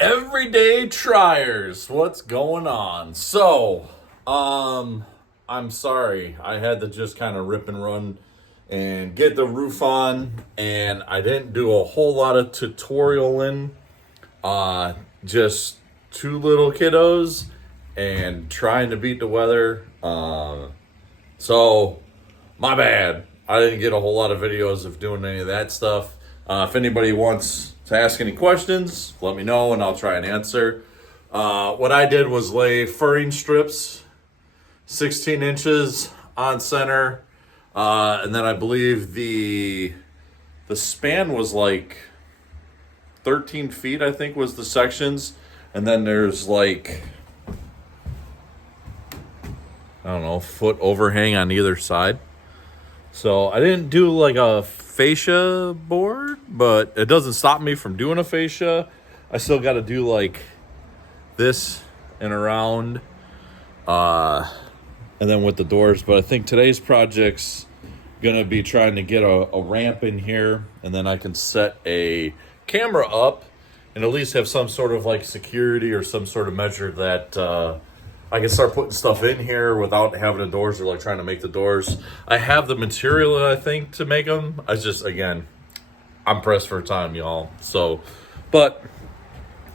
Everyday Triers, what's going on? So, I'm sorry. I had to just kind of rip and run and get the roof on, and I didn't do a whole lot of tutorialing. Just two little kiddos and trying to beat the weather. So, my bad. I didn't get a whole lot of videos of doing any of that stuff. If anybody wants to ask any questions, let me know and I'll try and answer. What I did was lay furring strips, 16 inches on center, and then I believe the span was like 13 feet, I think was the sections, and then there's like, I don't know, foot overhang on either side. So I didn't do like a fascia board, but it doesn't stop me from doing a fascia. I still got to do like this and around, and then with the doors. But I think today's project's gonna be trying to get a ramp in here, and then I can set a camera up and at least have some sort of like security or some sort of measure that I can start putting stuff in here without having the doors or like trying to make the doors. I have the material, I think, to make them. I just, again, I'm pressed for time, y'all. So, but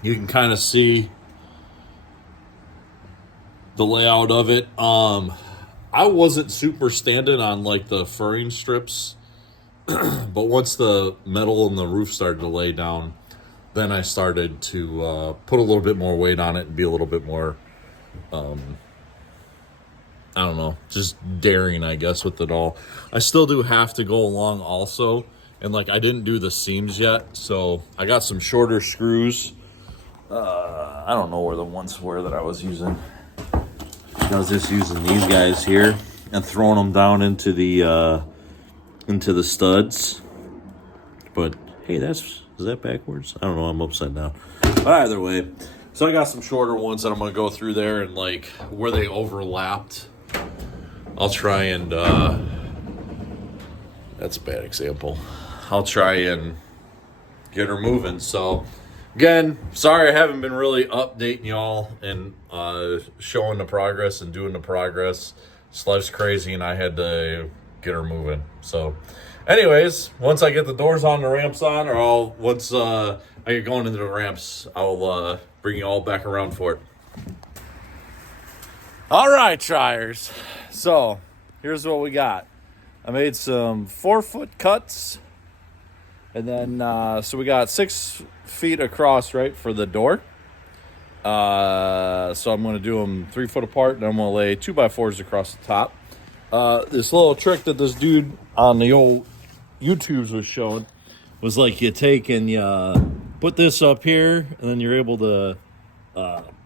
you can kind of see the layout of it. I wasn't super standing on like the furring strips, but once the metal and the roof started to lay down, then I started to put a little bit more weight on it and be a little bit more, I don't know, just daring, I guess, with it all. I still do have to go along also, and like I didn't do the seams yet, so I got some shorter screws. I don't know where the ones were that I was using. I was just using these guys here and throwing them down into the studs. But hey, is that backwards? I don't know, I'm upside down. But either way, so I got some shorter ones that I'm going to go through there, and like where they overlapped, I'll try and, that's a bad example. I'll try and get her moving. So again, sorry I haven't been really updating y'all and showing the progress and doing the progress. This life's crazy and I had to get her moving. So anyways, once I get the doors on, the ramps on, or once I get going into the ramps, I'll bring you all back around for it. All right, Triers. So here's what we got. I made some 4-foot cuts, and then so we got 6 feet across, right, for the door. So I'm going to do them 3 foot apart, and I'm going to lay 2x4s across the top. This little trick that this dude on the old YouTubes was showing was like you take and you put this up here, and then you're able to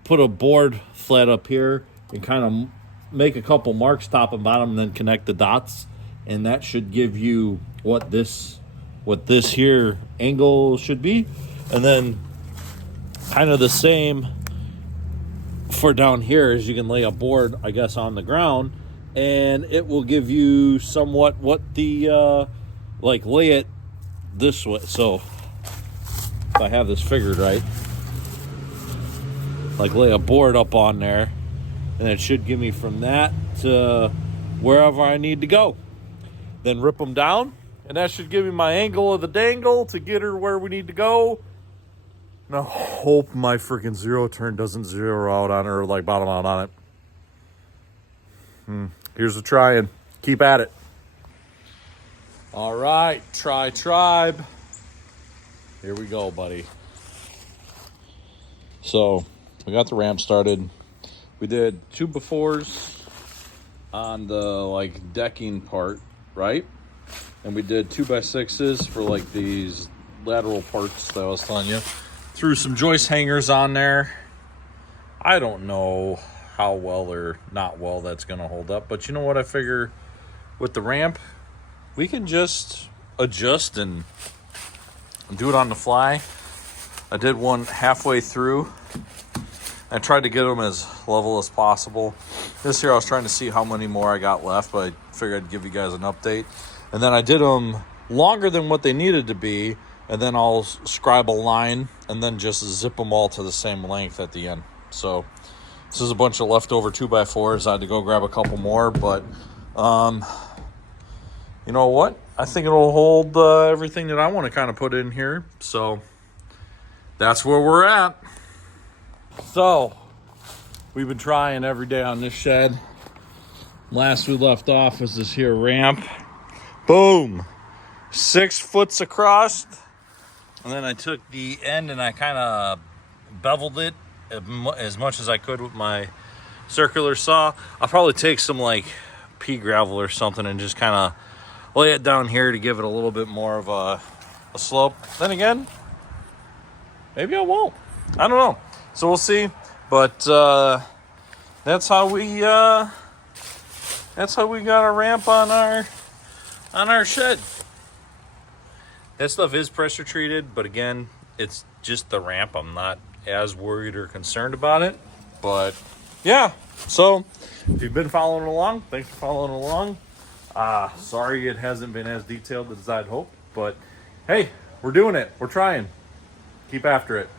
put a board flat up here and kind of make a couple marks top and bottom, and then connect the dots, and that should give you what this here angle should be. And then kind of the same for down here, as you can lay a board, I guess, on the ground, and it will give you somewhat what the like lay it this way. So if I have this figured right, like lay a board up on there, and it should give me from that to wherever I need to go. Then rip them down, and that should give me my angle of the dangle to get her where we need to go. And I hope my freaking zero turn doesn't zero out on her or like bottom out on it. Here's a trying. Keep at it. All right, tribe. Here we go, buddy. So we got the ramp started. We did 2x4s on the like decking part, right? And we did 2x6s for like these lateral parts that I was telling you. Threw some joist hangers on there. I don't know how well or not well that's gonna hold up, but you know what? I figure with the ramp, we can just adjust and do it on the fly. I did one halfway through. I tried to get them as level as possible. This year I was trying to see how many more I got left, but I figured I'd give you guys an update. And then I did them longer than what they needed to be, and then I'll scribe a line and then just zip them all to the same length at the end. So this is a bunch of leftover 2x4s. I had to go grab a couple more, but you know what? I think it'll hold everything that I want to kind of put in here. So that's where we're at. So we've been trying every day on this shed. Last we left off was this here ramp. Boom. 6 foot across. And then I took the end and I kind of beveled it as much as I could with my circular saw. I'll probably take some like pea gravel or something and just kind of lay it down here to give it a little bit more of a slope. Then again, maybe I won't. I don't know. So we'll see. But that's how we got a ramp on our shed. That stuff is pressure treated, but again, it's just the ramp. I'm not as worried or concerned about it. But yeah, so if you've been following along, thanks for following along. Sorry it hasn't been as detailed as I'd hoped, but hey, we're doing it. We're trying. Keep after it.